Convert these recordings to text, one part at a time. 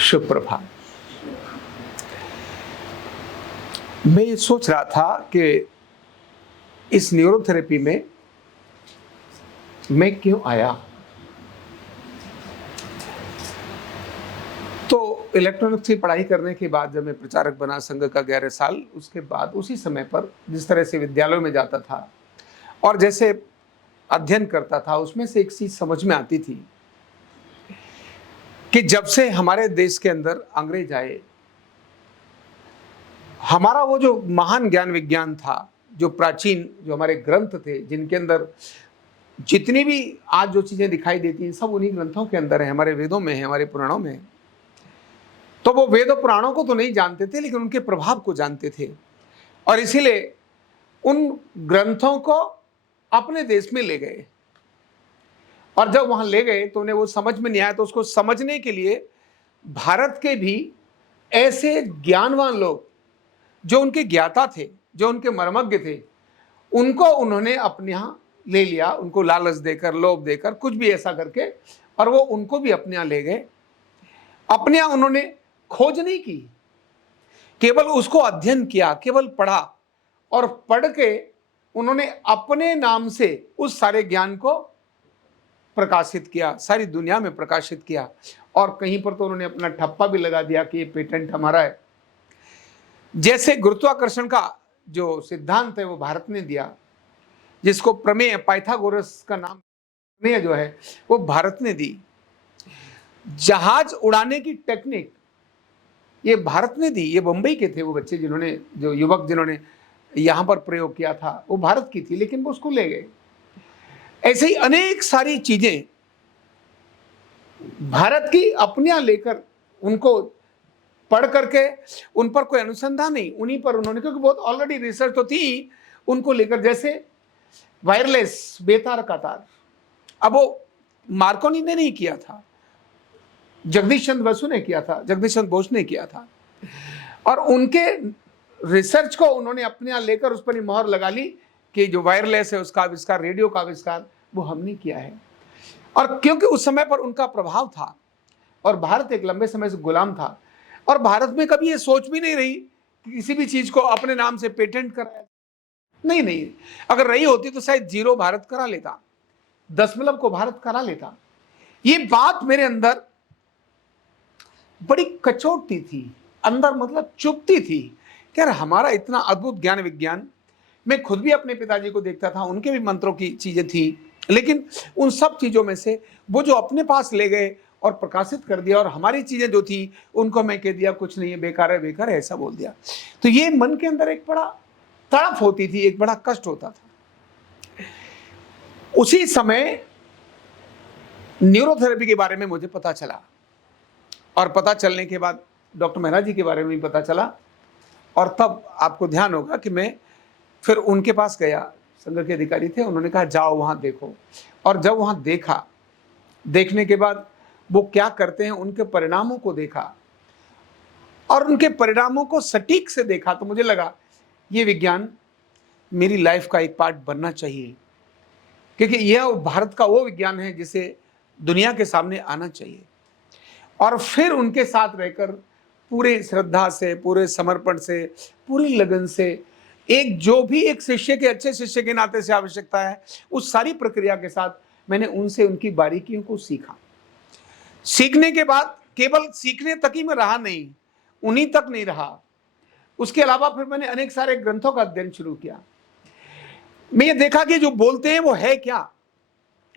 शुभ प्रभात। मैं ये सोच रहा था कि इस न्यूरोथेरेपी में मैं क्यों आया। तो इलेक्ट्रॉनिक्स की पढ़ाई करने के बाद जब मैं प्रचारक बना संघ का 11 साल, उसके बाद उसी समय पर जिस तरह से विद्यालयों में जाता था और जैसे अध्ययन करता था, उसमें से एक चीज समझ में आती थी कि जब से हमारे देश के अंदर अंग्रेज आए, हमारा वो जो महान ज्ञान विज्ञान था, जो प्राचीन जो हमारे ग्रंथ थे, जिनके अंदर जितनी भी आज जो चीजें दिखाई देती हैं सब उन्हीं ग्रंथों के अंदर है, हमारे वेदों में है, हमारे पुराणों में है। तो वो वेद और पुराणों को तो नहीं जानते थे, लेकिन उनके प्रभाव को जानते थे और इसीलिए उन ग्रंथों को अपने देश में ले गए। और जब वहां ले गए तो उन्हें वो समझ में नहीं आया, तो उसको समझने के लिए भारत के भी ऐसे ज्ञानवान लोग जो उनके ज्ञाता थे, जो उनके मर्मज्ञ थे, उनको उन्होंने अपने यहां ले लिया, उनको लालच देकर, लोभ देकर, कुछ भी ऐसा करके, और वो उनको भी अपने यहां ले गए। अपने यहां उन्होंने खोज नहीं की, केवल उसको अध्ययन किया, केवल पढ़ा और पढ़ के उन्होंने अपने नाम से उस सारे ज्ञान को प्रकाशित किया, सारी दुनिया में प्रकाशित किया। और कहीं पर तो उन्होंने अपना ठप्पा भी लगा दिया कि ये पेटेंट हमारा है। जैसे गुरुत्वाकर्षण का जो सिद्धांत है वो भारत ने दिया, जिसको प्रमेय पाइथागोरस का नाम प्रमेय जो है वो भारत ने दी। जहाज उड़ाने की टेक्निक ये भारत ने दी। ये बंबई के थे वो बच्चे जिन्होंने, जो युवक जिन्होंने यहां पर प्रयोग किया था, वो भारत की थी, लेकिन वो उसको ले गए। ऐसे ही अनेक सारी चीजें भारत की अपने यहां लेकर, उनको पढ़ करके उन पर कोई अनुसंधान नहीं, उन्हीं पर उन्होंने, क्योंकि बहुत ऑलरेडी रिसर्च तो थी, उनको लेकर। जैसे वायरलेस बेतार का तार, अब वो मार्कोनी ने नहीं किया था, जगदीश चंद्र बसु ने किया था, जगदीश चंद्र बोस ने किया था, और उनके रिसर्च को उन्होंने अपने यहां लेकर उस पर ही मोहर लगा ली कि जो वायरलेस है उसका आविष्कार, रेडियो का आविष्कार वो हमने किया है। और क्योंकि उस समय पर उनका प्रभाव था और भारत एक लंबे समय से गुलाम था, और भारत में कभी ये सोच भी नहीं रही कि किसी भी चीज को अपने नाम से पेटेंट कराया। नहीं, अगर रही होती तो शायद 0 भारत करा लेता, 0.0 को भारत करा लेता। ये बात मेरे अंदर बड़ी कचोटती थी, अंदर मतलब चुभती थी कि यार हमारा इतना अद्भुत ज्ञान विज्ञान। मैं खुद भी अपने पिताजी को देखता था, उनके भी मंत्रों की चीजें थी, लेकिन उन सब चीजों में से वो जो अपने पास ले गए और प्रकाशित कर दिया, और हमारी चीजें जो थी उनको मैं कह दिया कुछ नहीं है, बेकार है, ऐसा बोल दिया। तो ये मन के अंदर एक बड़ा तड़प होती थी, एक बड़ा कष्ट होता था। उसी समय न्यूरोथेरेपी के बारे में मुझे पता चला, और पता चलने के बाद डॉक्टर मेहरा जी के बारे में भी पता चला, और तब आपको ध्यान होगा कि मैं फिर उनके पास गया। संघ के अधिकारी थे, उन्होंने कहा जाओ वहां देखो। और जब वहां देखा, देखने के बाद वो क्या करते हैं उनके परिणामों को देखा, और उनके परिणामों को सटीक से देखा, तो मुझे लगा ये विज्ञान मेरी लाइफ का एक पार्ट बनना चाहिए, क्योंकि यह भारत का वो विज्ञान है जिसे दुनिया के सामने आना चाहिए। और फिर उनके साथ रहकर पूरे श्रद्धा से, पूरे समर्पण से, पूरी लगन से, एक जो भी एक शिष्य के, अच्छे शिष्य के नाते से आवश्यकता है, उस सारी प्रक्रिया के साथ मैंने उनसे उनकी बारीकियों को सीखा। सीखने के बाद केवल सीखने तक ही मैं रहा नहीं, उन्हीं तक नहीं रहा, उसके अलावा फिर मैंने अनेक सारे ग्रंथों का अध्ययन शुरू किया। मैं ये देखा कि जो बोलते हैं वो है क्या,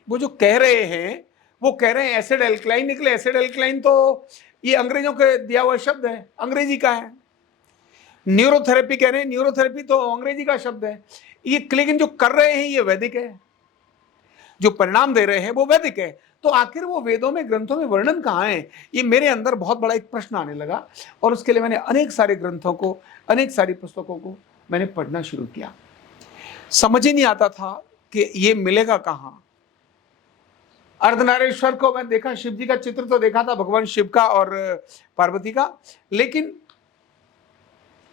वो जो कह रहे हैं वो कह रहे हैं एसिड एल्कलाइन निकले। एसिड एल्कलाइन तो ये अंग्रेजों के दिया हुआ शब्द है, अंग्रेजी का है। न्यूरोथेरेपी कह रहे हैं, न्यूरोथेरेपी तो अंग्रेजी का शब्द है ये, लेकिन जो कर रहे हैं ये वैदिक है, जो परिणाम दे रहे हैं वो वैदिक है। तो आखिर वो वेदों में, ग्रंथों में वर्णन कहाँ है, ये मेरे अंदर बहुत बड़ा एक प्रश्न आने लगा। और उसके लिए मैंने अनेक सारे ग्रंथों को, अनेक सारी पुस्तकों को मैंने पढ़ना शुरू किया। समझ ही नहीं आता था कि ये मिलेगा कहाँ। अर्धनारीश्वर को मैं देखा, शिव जी का चित्र तो देखा था, भगवान शिव का और पार्वती का, लेकिन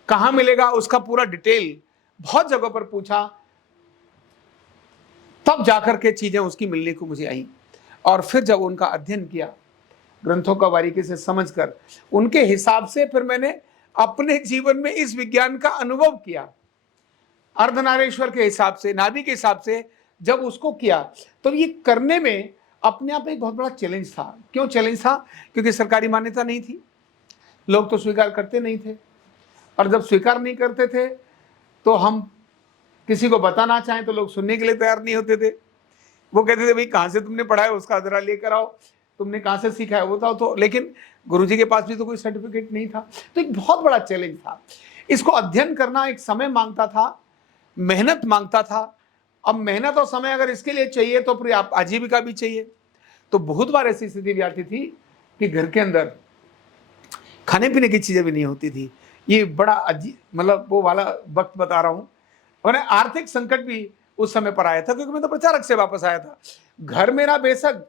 कहां मिलेगा उसका पूरा डिटेल बहुत जगह पर पूछा, तब जाकर के चीजें उसकी मिलने को मुझे आई। और फिर जब उनका अध्ययन किया ग्रंथों का बारीकी से समझकर उनके हिसाब से फिर मैंने अपने जीवन में इस विज्ञान का अनुभव किया। अर्धनारीश्वर के हिसाब से, नाभि के हिसाब से जब उसको किया तो ये करने में अपने आप में एक बहुत बड़ा चैलेंज था। क्यों चैलेंज था? क्योंकि सरकारी मान्यता नहीं थी, लोग तो स्वीकार करते नहीं थे, और जब स्वीकार नहीं करते थे तो हम किसी को बताना चाहें तो लोग सुनने के लिए तैयार नहीं होते थे। वो कहते थे भाई कहाँ से तुमने पढ़ा है, उसका जरा लेकर आओ, तुमने कहाँ से सीखा है वो बताओ। तो लेकिन गुरुजी के पास भी तो कोई सर्टिफिकेट नहीं था। तो एक बहुत बड़ा चैलेंज था। इसको अध्ययन करना एक समय मांगता था, मेहनत मांगता था। अब मेहनत और समय अगर इसके लिए चाहिए तो फिर आप आजीविका भी चाहिए। तो बहुत बार ऐसी स्थिति भी आती थी कि घर के अंदर खाने पीने की चीजें भी नहीं होती थी। ये बड़ा अजीब, मतलब वो वाला वक्त बता रहा हूं। और आर्थिक संकट भी उस समय पर आया था, क्योंकि मैं तो प्रचारक से वापस आया था। घर मेरा बेशक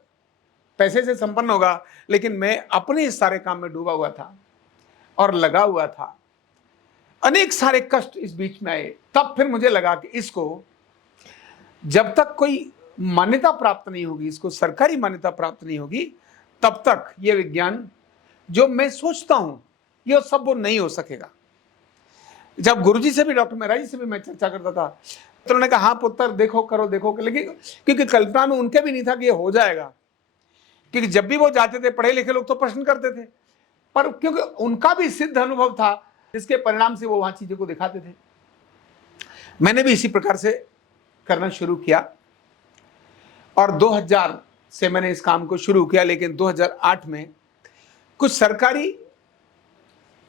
पैसे से संपन्न होगा, लेकिन मैं अपने इस सारे काम में डूबा हुआ था और लगा हुआ था। अनेक सारे कष्ट इस बीच में आए। तब फिर मुझे लगा कि इसको जब तक कोई मान्यता प्राप्त नहीं होगी, इसको सरकारी मान्यता प्राप्त नहीं होगी, तब तक ये विज्ञान जो मैं सोचता हूं ये सब वो नहीं हो सकेगा। जब गुरुजी से भी, डॉक्टर मेहरा जी से भी मैं चर्चा करता था तो उन्होंने कहा हाँ पुत्र देखो करो देखो, लेकिन क्योंकि कल्पना में उनके भी नहीं था कि ये हो जाएगा। क्योंकि जब भी वो जाते थे, पढ़े लिखे लोग तो प्रश्न करते थे, पर क्योंकि उनका भी सिद्ध अनुभव था, जिसके परिणाम से वो वहां चीजों को दिखाते थे। मैंने भी इसी प्रकार से करना शुरू किया और 2000 से मैंने इस काम को शुरू किया। लेकिन 2008 में कुछ सरकारी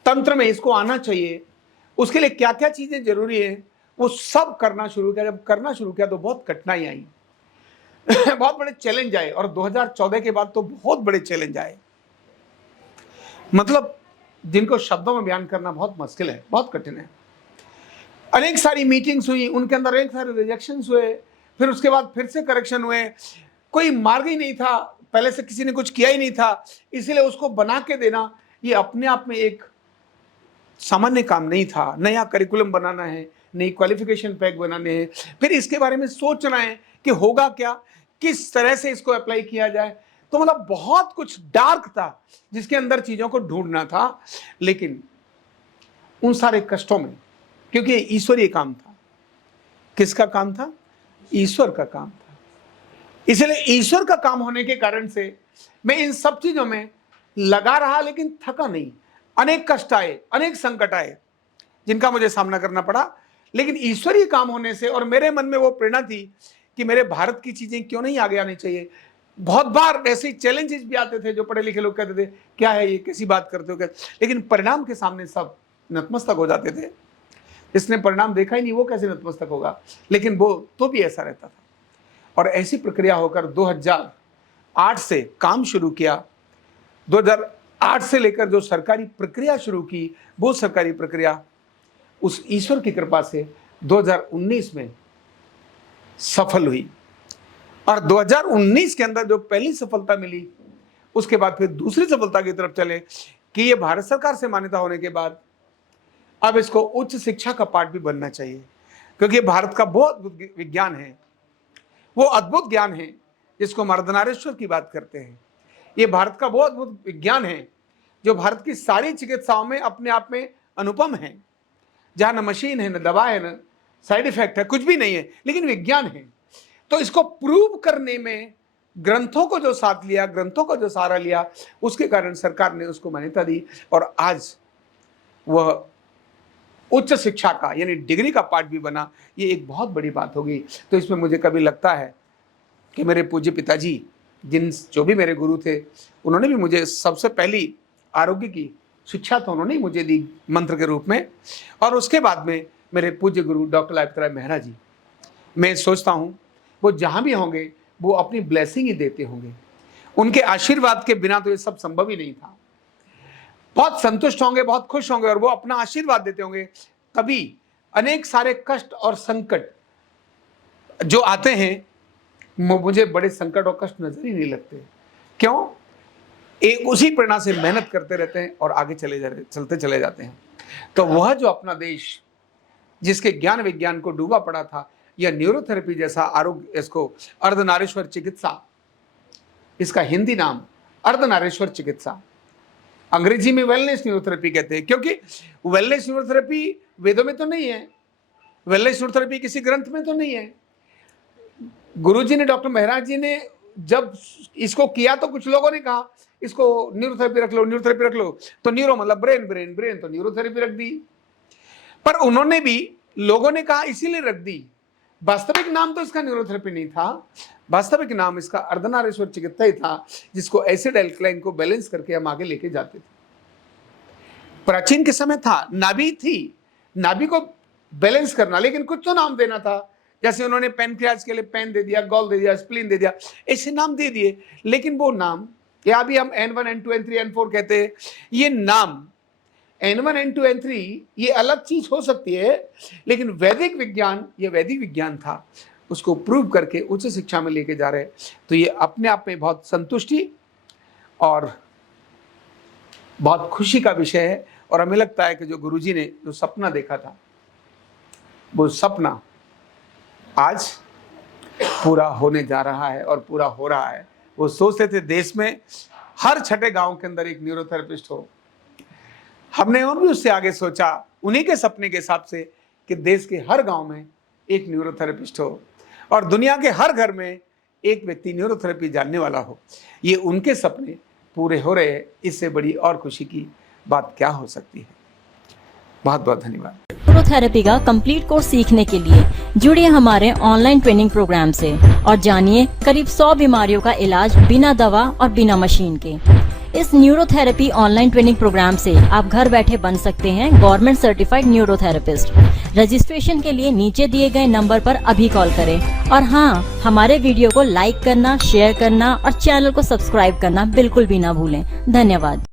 तंत्र में इसको आना चाहिए, उसके लिए क्या क्या चीजें जरूरी है, वो सब करना शुरू किया। जब करना शुरू किया तो बहुत कठिनाई आई बहुत बड़े चैलेंज आए, और 2014 के बाद तो बहुत बड़े चैलेंज आए, मतलब जिनको शब्दों में बयान करना बहुत मुश्किल है, बहुत कठिन है। अनेक सारी मीटिंग्स हुई, उनके अंदर अनेक सारे रिजेक्शंस हुए, फिर उसके बाद फिर से करेक्शन हुए। कोई मार्ग ही नहीं था, पहले से किसी ने कुछ किया ही नहीं था, इसीलिए उसको बना के देना ये अपने आप में एक सामान्य काम नहीं था। नया करिकुलम बनाना है, नई क्वालिफिकेशन पैक बनाने हैं, फिर इसके बारे में सोचना है कि होगा क्या, किस तरह से इसको अप्लाई किया जाए। तो मतलब बहुत कुछ डार्क था जिसके अंदर चीजों को ढूंढना था। लेकिन उन सारे कष्टों में, क्योंकि ये ईश्वरीय काम था। किसका काम था? ईश्वर का काम था। इसलिए ईश्वर का काम होने के कारण से मैं इन सब चीजों में लगा रहा, लेकिन थका नहीं। अनेक कष्ट आए, अनेक संकट आए जिनका मुझे सामना करना पड़ा, लेकिन ईश्वरीय काम होने से, और मेरे मन में वो प्रेरणा थी कि मेरे भारत की चीजें क्यों नहीं आगे आनी चाहिए। बहुत बार ऐसे चैलेंजेस भी आते थे, जो पढ़े लिखे लोग कहते थे क्या है ये, कैसी बात करते हो क्या, लेकिन परिणाम के सामने सब नतमस्तक हो जाते थे। जिसने परिणाम देखा ही नहीं वो कैसे नतमस्तक होगा, लेकिन वो तो भी ऐसा रहता था। और ऐसी प्रक्रिया होकर 2008 से काम शुरू किया। 2008 से लेकर जो सरकारी प्रक्रिया शुरू की, वो सरकारी प्रक्रिया उस ईश्वर की कृपा से 2019 में सफल हुई। और 2019 के अंदर जो पहली सफलता मिली, उसके बाद फिर दूसरी सफलता की तरफ चले कि ये भारत सरकार से मान्यता होने के बाद अब इसको उच्च शिक्षा का पाठ भी बनना चाहिए, क्योंकि ये भारत का बहुत अद्भुत विज्ञान है, वो अद्भुत ज्ञान है जिसको हम अर्धनारीश्वर की बात करते हैं। ये भारत का बहुत अद्भुत विज्ञान है जो भारत की सारी चिकित्साओं में अपने आप में अनुपम है, जहां न मशीन है, न दवा है, न साइड इफेक्ट है, कुछ भी नहीं है, लेकिन विज्ञान है। तो इसको प्रूव करने में ग्रंथों को जो साथ लिया, ग्रंथों को जो सहारा लिया, उसके कारण सरकार ने उसको मान्यता दी। और आज वह उच्च शिक्षा का यानी डिग्री का पाठ भी बना। ये एक बहुत बड़ी बात होगी। तो इसमें मुझे कभी लगता है कि मेरे पूज्य पिताजी, जो भी मेरे गुरु थे, उन्होंने भी मुझे सबसे पहली आरोग्य की शिक्षा तो उन्होंने ही मुझे दी मंत्र के रूप में, और उसके बाद में मेरे पूज्य गुरु डॉक्टर लाइफ मेहरा जी, मैं सोचता हूँ वो जहाँ भी होंगे वो अपनी ब्लेसिंग ही देते होंगे। उनके आशीर्वाद के बिना तो ये सब संभव ही नहीं था। बहुत संतुष्ट होंगे, बहुत खुश होंगे, और वो अपना आशीर्वाद देते होंगे, तभी अनेक सारे कष्ट और संकट जो आते हैं, मुझे बड़े संकट और कष्ट नजर ही नहीं लगते। क्यों? एक उसी प्रेरणा से मेहनत करते रहते हैं और आगे चलते चले जाते हैं। तो वह जो अपना देश जिसके ज्ञान विज्ञान को डूबा पड़ा था, या न्यूरोथेरेपी जैसा आरोग्य, इसको अर्धनारीश्वर चिकित्सा, इसका हिंदी नाम अर्धनारीश्वर चिकित्सा, अंग्रेजी में वेलनेस न्यूरोथेरेपी कहते हैं, क्योंकि वेलनेस न्यूरोथेरेपी वेदों में तो नहीं है, वेलनेस न्यूरोथेरेपी किसी ग्रंथ में तो नहीं है। गुरुजी ने, डॉक्टर मेहराज जी ने जब इसको किया तो कुछ लोगों ने कहा इसको न्यूरोथेरेपी रख लो, न्यूरोथेरेपी रख लो, तो न्यूरो मतलब ब्रेन, ब्रेन ब्रेन तो न्यूरोथेरेपी रख दी। पर उन्होंने भी, लोगों ने कहा इसीलिए रख दी, वास्तविक नाम तो इसका न्यूरोथेरेपी नहीं था, वास्तविक नाम इसका अर्धनारीश्वर चिकित्सा ही था, जिसको एसिड एल्कलाइन को बैलेंस करके हम आगे लेके जाते थे। प्राचीन के समय था, नाभि थी, नाभि को बैलेंस करना, लेकिन कुछ तो नाम देना था। जैसे उन्होंने पैनक्रियाज के लिए पेन दे दिया, गॉल दे दिया, स्प्लीन दे दिया, ऐसे नाम दे दिए, लेकिन वो नाम, या अभी हम N1, N2, N3, N4 कहते हैं, ये नाम N1, N2, N3 ये अलग चीज हो सकती है, लेकिन वैदिक विज्ञान, ये वैदिक विज्ञान था, उसको प्रूव करके उच्च शिक्षा में लेके जा रहे हैं। तो ये अपने आप में बहुत संतुष्टि और बहुत खुशी का विषय है। और हमें लगता है कि जो गुरुजी ने जो सपना देखा था, वो सपना आज पूरा होने जा रहा है और पूरा हो रहा है। वो सोचते थे देश में हर छठे गांव के अंदर एक न्यूरोथेरेपिस्ट हो, हमने और भी उससे आगे सोचा, उन्हीं के सपने के हिसाब से, कि देश के हर गांव में एक न्यूरोथेरेपिस्ट हो और दुनिया के हर घर में एक व्यक्ति न्यूरोथेरेपी जानने वाला हो। ये उनके सपने पूरे हो रहे हैं, इससे बड़ी और खुशी की बात क्या हो सकती है। बहुत बहुत धन्यवाद। न्यूरोथेरेपी का कंप्लीट कोर्स सीखने के लिए जुड़िए हमारे ऑनलाइन ट्रेनिंग प्रोग्राम से और जानिए करीब 100 बीमारियों का इलाज बिना दवा और बिना मशीन के। इस न्यूरोथेरेपी ऑनलाइन ट्रेनिंग प्रोग्राम से आप घर बैठे बन सकते हैं गवर्नमेंट सर्टिफाइड न्यूरोथेरेपिस्ट। रजिस्ट्रेशन के लिए नीचे दिए गए नंबर पर अभी कॉल करें और हाँ, हमारे वीडियो को लाइक करना, शेयर करना और चैनल को सब्सक्राइब करना बिल्कुल भी ना भूलें। धन्यवाद।